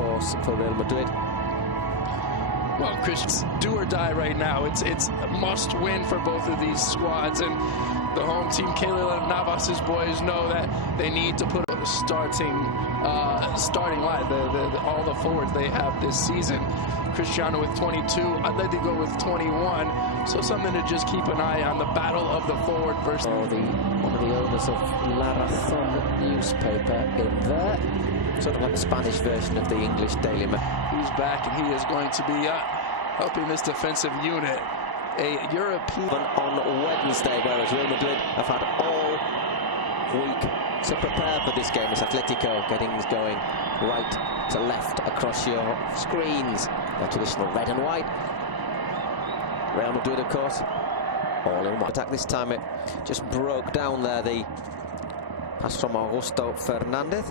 course for Real Madrid. Well, Christian's do or die right now. It's a must win for both of these squads, and the home team, Keylor and Navas' boys, know that they need to put a starting line. All the forwards they have this season. Cristiano with 22, Atletico with 21. So something to just keep an eye on, the battle of the forward versus. One of the owners of La Razón newspaper in there. Sort of like the Spanish version of the English Daily Mail. He's back, and he is going to be helping this defensive unit. A European on Wednesday, whereas Real Madrid have had all week to prepare for this game. It's Atletico getting things going right to left across your screens. The traditional red and white. Real Madrid, of course, all in one attack. This time it just broke down there. The pass from Augusto Fernandez.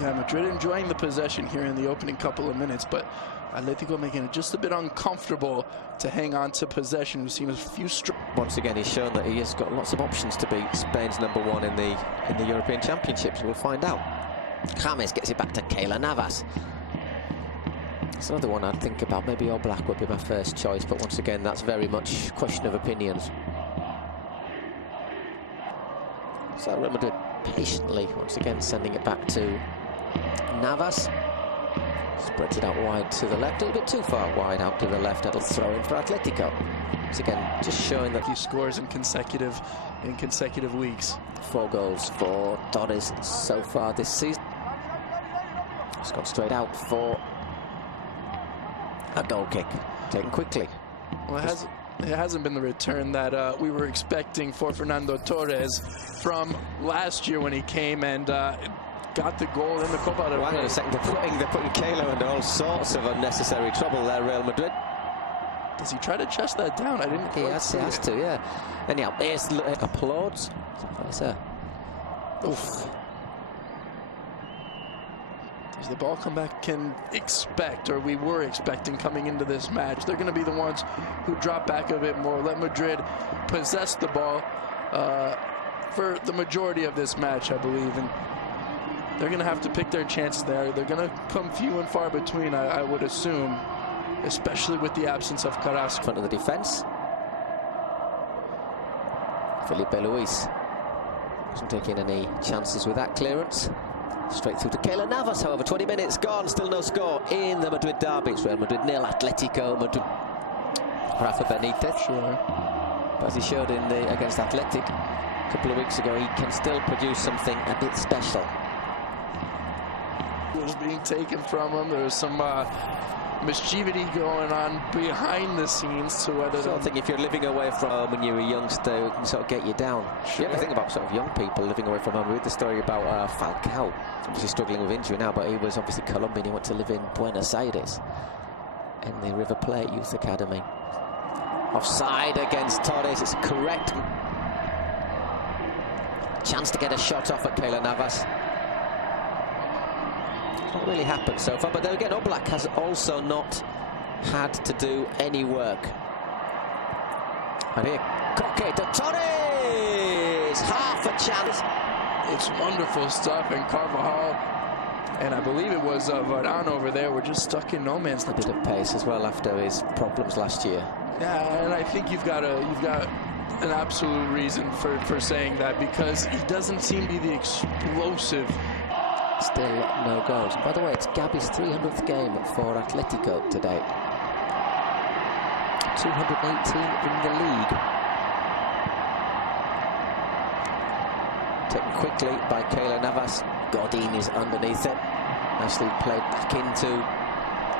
Yeah, Madrid enjoying the possession here in the opening couple of minutes, but Atletico making it just a bit uncomfortable to hang on to possession. We've seen a few once again, he's shown that he has got lots of options to be Spain's #1 in the European Championships. We'll find out. James gets it back to Keylor Navas. It's another one I'd think about. Maybe Oblak would be my first choice, but once again, that's very much a question of opinions. So Real Madrid patiently, once again, sending it back to Navas. Spreads it out wide to the left, a little bit too far wide out to the left. It'll throw in for Atletico. Once again, just showing that he scores in consecutive weeks. 4 goals for Torres so far this season. It's gone straight out for a goal kick, taken quickly. Well, it hasn't been the return that we were expecting for Fernando Torres from last year when he came and got the goal in the Copa del Rey. Hang on a second, they're putting Keylor into all sorts of unnecessary trouble there, Real Madrid. Does he try to chest that down? I didn't. He has to, yeah. Anyhow, here's applauds. Oof. Does the ball come back? Can expect, or we were expecting coming into this match, they're going to be the ones who drop back a bit more, let Madrid possess the ball for the majority of this match, I believe, and they're going to have to pick their chances there. They're going to come few and far between, I would assume, especially with the absence of Carrasco. Front of the defense. Felipe Luis wasn't taking any chances with that clearance. Straight through to Keylor Navas, however. 20 minutes gone, still no score in the Madrid derby. It's Real Madrid 0, Atletico Madrid. Rafa Benitez. Sure. But as he showed against Athletic a couple of weeks ago, he can still produce something a bit special. Was being taken from him. There was some mischievity going on behind the scenes to whether. So I think if you're living away from home and you're a youngster, it can sort of get you down. Sure. You ever think about sort of young people living away from home? We read the story about Falcao, obviously struggling with injury now, but he was obviously Colombian. He went to live in Buenos Aires in the River Plate Youth Academy. Offside against Torres, it's correct. Chance to get a shot off at Keylor Navas. Not really happened so far, but then again, Oblak has also not had to do any work. And here, Koke to Torres! Half a chance. It's wonderful stuff, and Carvajal, and I believe it was Varane over there, were just stuck in no man's land. A bit of pace as well after his problems last year. Yeah, and I think you've got an absolute reason for saying that, because he doesn't seem to be the explosive. Still no goals. By the way, it's Gabi's 300th game for Atletico today. 218 in the league. Taken quickly by Keylor Navas. Godin is underneath it. Nicely played back into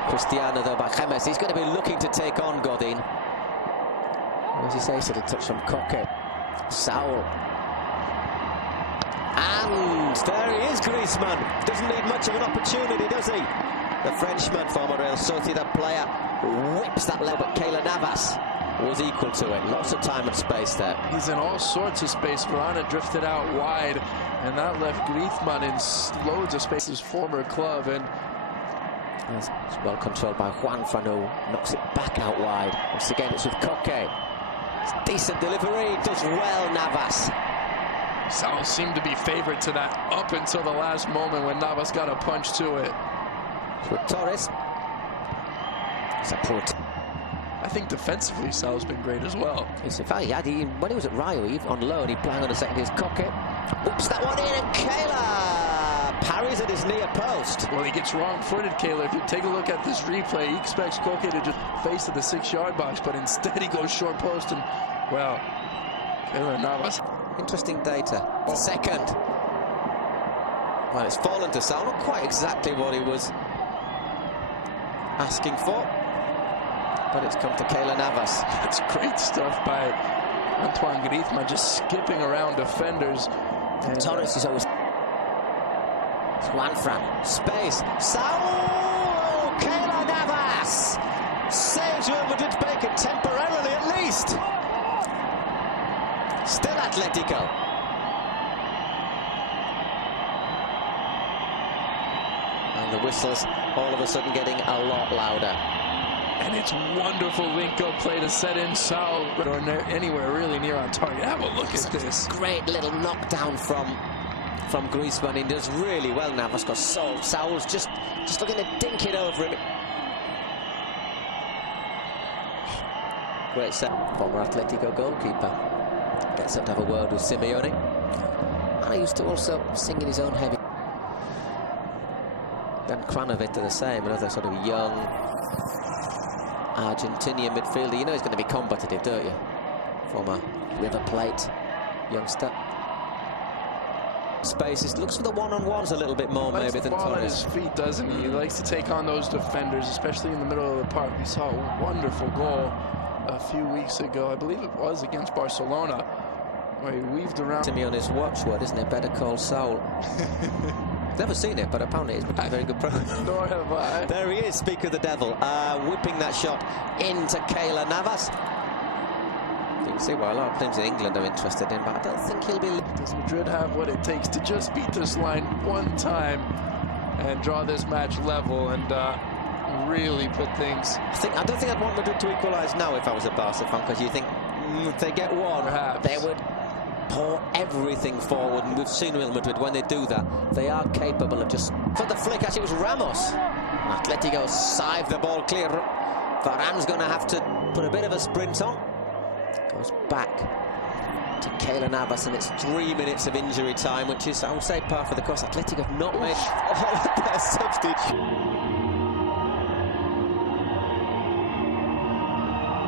Cristiano though by James. He's going to be looking to take on Godin. What does he say? It's a little touch from Koke. Saul. And there he is, Griezmann. Doesn't need much of an opportunity, does he? The Frenchman, former Real Sociedad player, whips that level, but Keylor Navas was equal to it. Lots of time and space there. He's in all sorts of space. Varane drifted out wide, and that left Griezmann in loads of space, his former club. And it's well controlled by Juan Fanu, knocks it back out wide. Once again, it's with Koke. It's decent delivery, does well, Navas. Sal seemed to be favored to that up until the last moment when Navas got a punch to it. With Torres. It's a put. I think defensively Sal's been great as well. It's a fact. When he was at Rio Eve on loan, he bang on a second his cocket. Whoops that one in, and Keylor parries at his near post. Well, he gets wrong-footed, Keylor. If you take a look at this replay, he expects Koke to just face to the 6-yard box, but instead he goes short post, and, well, Keylor Navas. Interesting data. Second. Well, it's fallen to Sal. Not quite exactly what he was asking for, but it's come to Keylor Navas. That's great stuff by Antoine Griezmann, just skipping around defenders. And Torres is always... Juanfran. Space. Saul! Keylor Navas! Saves Real Madrid's bacon temporarily at least. Still Atletico. And the whistles all of a sudden getting a lot louder. And it's wonderful link-up play to set in Sal or anywhere really near on target. Have a look at this. Great little knockdown from Griezmann. He does really well. Navas got sold. Saul's just looking to dink it over him. Great set. Former Atletico goalkeeper gets up to have a word with Simeone. And he used to also sing in his own heavy. Dan Kranovic are the same, another sort of young Argentinian midfielder. You know he's going to be competitive, don't you? Former River Plate youngster. Spaces, looks for the one-on-ones a little bit more maybe than Torres. Torres. His feet, doesn't he? He likes to take on those defenders, especially in the middle of the park. We saw a wonderful goal a few weeks ago. I believe it was against Barcelona, where he weaved around. Simeone's watchword, isn't it? Better call Saul. Never seen it, but apparently it's a very good program. Nor have I. There he is, speak of the devil, whipping that shot into Keylor Navas. You can see why a lot of teams in England are interested in, but I don't think he'll be... Does Madrid have what it takes to just beat this line one time and draw this match level and really put things... I don't think I'd want Madrid to equalise now if I was a Barca fan, because you think if they get one, perhaps they would pour everything forward, and we've seen Real Madrid when they do that, they are capable of just... For the flick, actually it was Ramos. Atletico scythe the ball clear. Varane's going to have to put a bit of a sprint on. Goes back to Keylor Navas, and it's 3 minutes of injury time, which is, I would say, par for the course. Atletico have not made all of their substitutes.